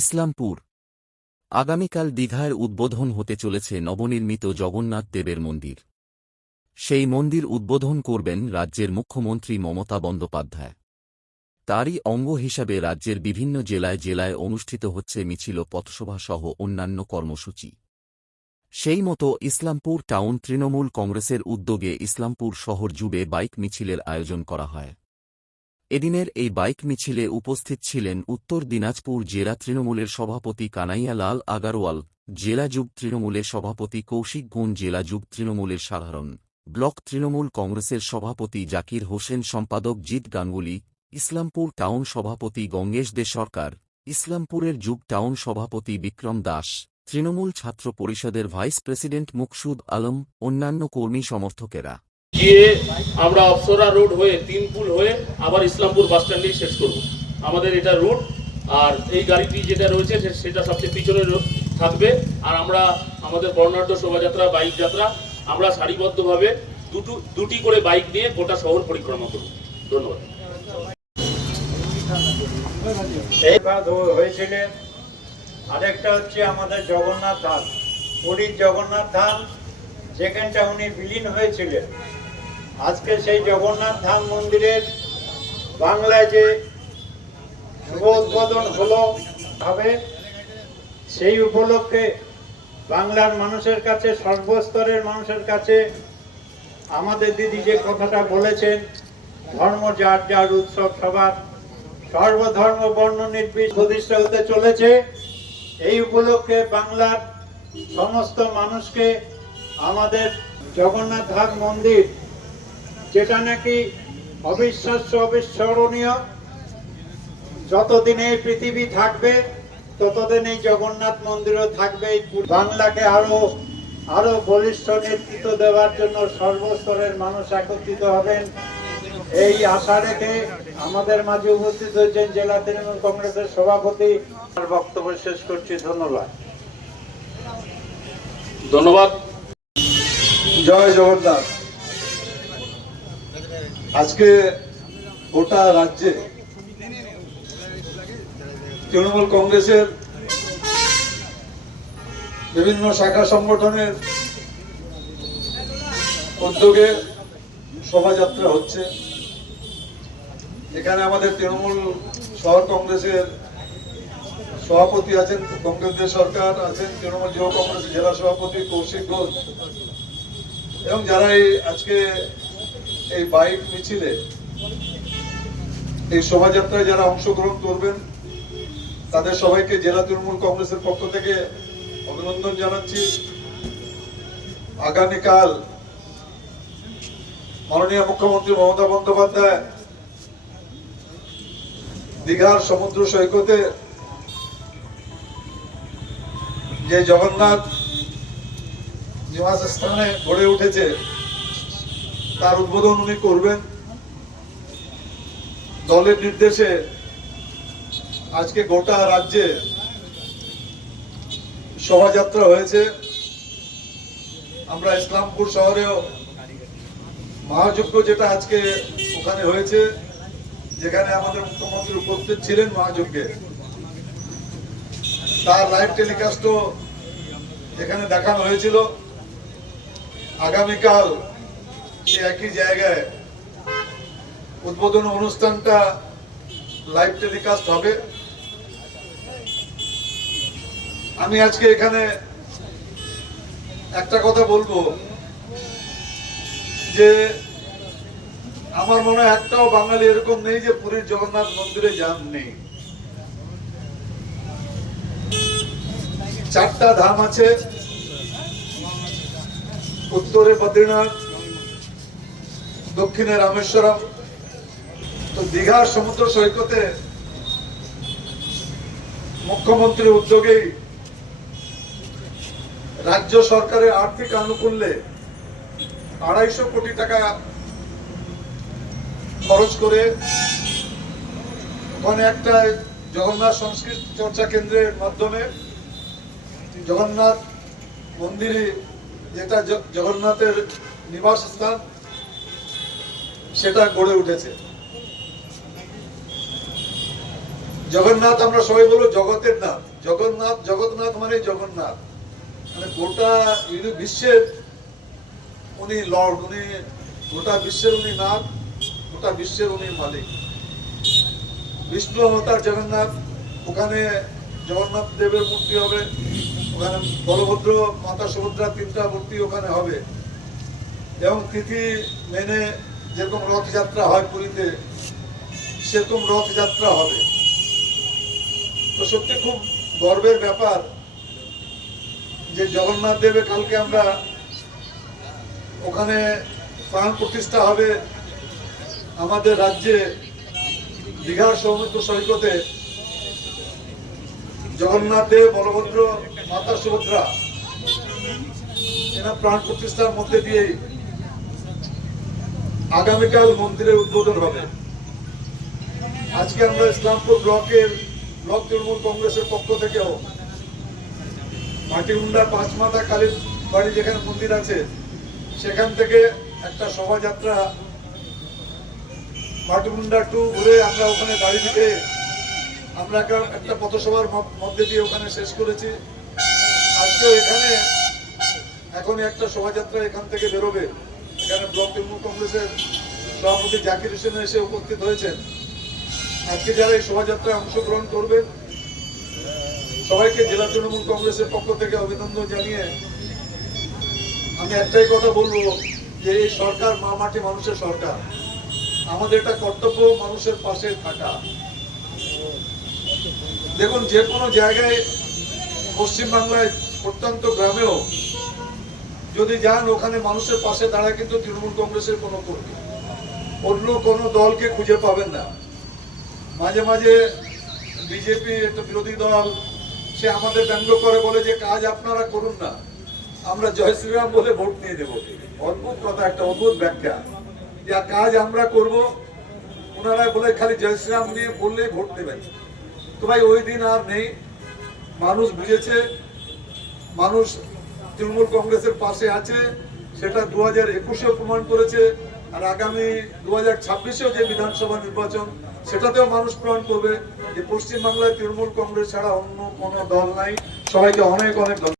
ইসলামপুর। আগামীকাল দীঘায় উদ্বোধন হতে চলেছে নবনির্মিত জগন্নাথ দেবের মন্দির। সেই মন্দির উদ্বোধন করবেন রাজ্যের মুখ্যমন্ত্রী মমতা বন্দ্যোপাধ্যায়। তারই অঙ্গ হিসাবে রাজ্যের বিভিন্ন জেলায় জেলায় অনুষ্ঠিত হচ্ছে মিছিল, পথসভা সহ অন্যান্য কর্মসূচি। সেই মতো ইসলামপুর টাউন তৃণমূল কংগ্রেসের উদ্যোগে ইসলামপুর শহর জুড়ে বাইক মিছিলের আয়োজন করা হয়। এদিনের এই বাইক মিছিলে উপস্থিত ছিলেন উত্তর দিনাজপুর জেলা তৃণমূলের সভাপতি কানাইয়া লাল আগারওয়াল, জেলা যুব তৃণমূলের সভাপতি কৌশিক গুণ, জেলা যুব তৃণমূলের সাধারণ ব্লক তৃণমূল কংগ্রেসের সভাপতি জাকির হোসেন, সম্পাদক জিৎ গাঙ্গুলি, ইসলামপুর টাউন সভাপতি গঙ্গেশ দে সরকার, ইসলামপুরের যুব টাউন সভাপতি বিক্রম দাস, তৃণমূল ছাত্র পরিষদের ভাইস প্রেসিডেন্ট মুকসুদ আলম, অন্যান্য কর্মী সমর্থকেরা। গিয়ে আমরা অপসরা রোড হয়ে তিনপুল হয়ে আবার ইসলামপুর বাস স্ট্যান্ডেই শেষ করব। আমাদের এটা রুট। আর এই গাড়িটি যেটা রয়েছে সেটা সবচেয়ে পিছনে থাকবে। আর আমরা আমাদের বর্ণাঢ্য শোভাযাত্রা, বাইক যাত্রা আমরা সারিবদ্ধভাবে দুটি করে বাইক নিয়ে গোটা শহর পরিক্রমা করব। ধন্যবাদ। এই কাজ হয়েছিলেন। আরেকটা হচ্ছে আমাদের জগন্নাথ ধাম, পুরীর জগন্নাথ ধাম, যেখানটা উনি বিলীন হয়েছিলেন। আজকে সেই জগন্নাথ ধাম মন্দিরের বাংলায় যে শুভ উদ্বোধন হবে, সেই উপলক্ষে বাংলার মানুষের কাছে, সর্বস্তরের মানুষের কাছে আমাদের দিদি যে কথাটা বলেছেন, ধর্ম যার যার, উৎসব সবার, সর্বধর্ম বর্ণ নির্বিশেষে প্রতিষ্ঠা হতে চলেছে। এই উপলক্ষে বাংলার সমস্ত মানুষকে আমাদের জগন্নাথ ধাম মন্দির, যেটা নাকি অবিশ্বাস্য, অবিস্মরণীয়, যতদিন এই পৃথিবী থাকবে ততদিন এই জগন্নাথ মন্দিরও থাকবে। বাংলাকে আরো বলিষ্ঠ নেতৃত্ব দেওয়ার জন্য সর্বস্তরের মানুষ একত্রিত হবেন, এই আশা রেখে আমাদের মাঝে উপস্থিত হয়েছেন জেলা তৃণমূল কংগ্রেসের সভাপতি। আমার বক্তব্য শেষ করছি। ধন্যবাদ। ধন্যবাদ। জয় জগন্নাথ। আজকে গোটা রাজ্যে তৃণমূল কংগ্রেসের বিভিন্ন শাখা সংগঠনের উদ্যোগে শোভাযাত্রা হচ্ছে। এখানে আমাদের তৃণমূল শহর কংগ্রেসের সভাপতি আছেন গঙ্গেশ দে সরকার, আছেন তৃণমূল যুব কংগ্রেসের জেলা সভাপতি কৌশিক ঘোষ, এবং যারা আজকে এই বাইক মিছিলে, এই শোভাযাত্রায় যারা অংশগ্রহণ করবেন, তাদের সবাইকে জেলা তৃণমূল কংগ্রেসের পক্ষ থেকে অভিনন্দন জানাচ্ছি। আগামীকাল মাননীয় মুখ্যমন্ত্রী মমতা বন্দ্যোপাধ্যায় দীঘার সমুদ্র সৈকতে যে জগন্নাথ নিবাস স্থানে গড়ে উঠেছে, তার উদ্বোধন উনি করবেন। দলের নির্দেশে আজকে গোটা রাজ্যে শোভাযাত্রা হয়েছে। আমরা ইসলামপুর শহরেও মহাযজ্ঞ, যেটা আজকে ওখানে হয়েছে, যেখানে আমাদের মুখ্যমন্ত্রী উপস্থিত ছিলেন মহাযজ্ঞে, তার লাইভ টেলিকাস্টও এখানে দেখানো হয়েছিল। আগামীকাল সে একই জায়গায় উদ্বোধন অনুষ্ঠানটা লাইভ টেলিকাস্ট হবে। আমি আজকে এখানে একটা কথা বলবো, যে আমার মনে হয় একটাও বাঙালি এরকম নেই যে পুরীর জগন্নাথ মন্দিরে যান নেই। 4টা ধাম আছে, উত্তরে বদ্রীনাথ, দক্ষিণে রামেশ্বরম। তো দীঘার সমুদ্র সৈকতে মুখ্যমন্ত্রীর উদ্যোগেই রাজ্য সরকারের আর্থিক আনুকূল্যে 250 কোটি টাকা খরচ করে ওখানে একটা জগন্নাথ সংস্কৃতি চর্চা কেন্দ্রের মাধ্যমে জগন্নাথ মন্দিরে, যেটা জগন্নাথের নিবাস স্থান, সেটা গড়ে উঠেছে। জগন্নাথ আমরা সবাই বলবো জগতের নাথ। জগন্নাথ, জগন্নাথ মানে জগন্নাথ, মানে গোটা বিশ্বের উনি লর্ড, উনি গোটা বিশ্বের উনি নাথ, গোটা বিশ্বের উনি মালিক। বিষ্ণু অবতার জগন্নাথ, ওখানে জগন্নাথ দেবের মূর্তি হবে, ওখানে বলভদ্র মাতা সুভদ্রা 3টা মূর্তি ওখানে হবে, এবং তিথি মেনে যেরকম রথযাত্রা হয় পুরীতে সেরকম রথযাত্রা হবে। তো সত্যি খুব গর্বের ব্যাপার যে জগন্নাথ দেবে কালকে আমরা ওখানে প্রাণ প্রতিষ্ঠা হবে। আমাদের রাজ্যে দীঘার সমুদ্র সৈকতে জগন্নাথ দেব, বলভদ্র মাতা সুভদ্রা এরা প্রাণ প্রতিষ্ঠার মধ্যে দিয়েই আগামীকাল মন্দিরের উদ্বোধন হবে। আজকে আমরা ইসলামপুর ব্লক তৃণমূল কংগ্রেসের পক্ষ থেকেও মাটিমুন্ডা পাঁচমাথা কালীর বাড়ি যেখানে মন্দির আছে সেখান থেকে একটা শোভাযাত্রা মাটিমুন্ডা 2 ঘুরে আমরা ওখানে দাঁড়িয়ে দিতে আমরা একটা পথসভার মধ্যে দিয়ে ওখানে শেষ করেছি। আজকেও এখানে এখন একটা শোভাযাত্রা এখান থেকে বেরোবে। এখানে ব্লক তৃণমূল কংগ্রেসের সভাপতি জাকির হোসেন এসে উপস্থিত হয়েছেন। আজকে যারা এই শোভাযাত্রায় অংশগ্রহণ করবেন সবাইকে জেলা তৃণমূল কংগ্রেসের পক্ষ থেকে অভিনন্দন জানিয়ে আমি একটাই কথা বলবো যে এই সরকার মা মাটি মানুষের সরকার। আমাদের এটা কর্তব্য মানুষের পাশে থাকা। দেখুন, যে কোনো জায়গায় পশ্চিমবাংলায় প্রত্যন্ত গ্রামেও যদি যান ওখানে মানুষের পাশে দাঁড়ায় কিন্তু তৃণমূল কংগ্রেসের কোনো কর্মী, অন্য কোনো দলকে খুঁজে পাবেন না। মাঝে মাঝে বিজেপি একটা বিরোধী দল সে আমাদের ব্যঙ্গ করে বলে যে কাজ আপনারা করুন না, আমরা জয় শ্রীরাম বলে ভোট নিয়ে দেবো। অদ্ভুত কথা, একটা অদ্ভুত ব্যাখ্যা। যা কাজ আমরা করব ওনারা বলে খালি জয় শ্রীরাম নিয়ে বললেই ভোট দেবেন। তো ভাই ওই দিন আর নেই। মানুষ বুঝেছে, মানুষ তৃণমূল কংগ্রেসের পাশে আছে, সেটা 2021-এও প্রমাণ করেছে, আর আগামী 2026-এও যে বিধানসভা নির্বাচন সেটাতেও মানুষ প্রমাণ করবে যে পশ্চিমবাংলায় তৃণমূল কংগ্রেস ছাড়া অন্য কোনো দল নাই। সবাইকে অনেক অনেক ধন্যবাদ।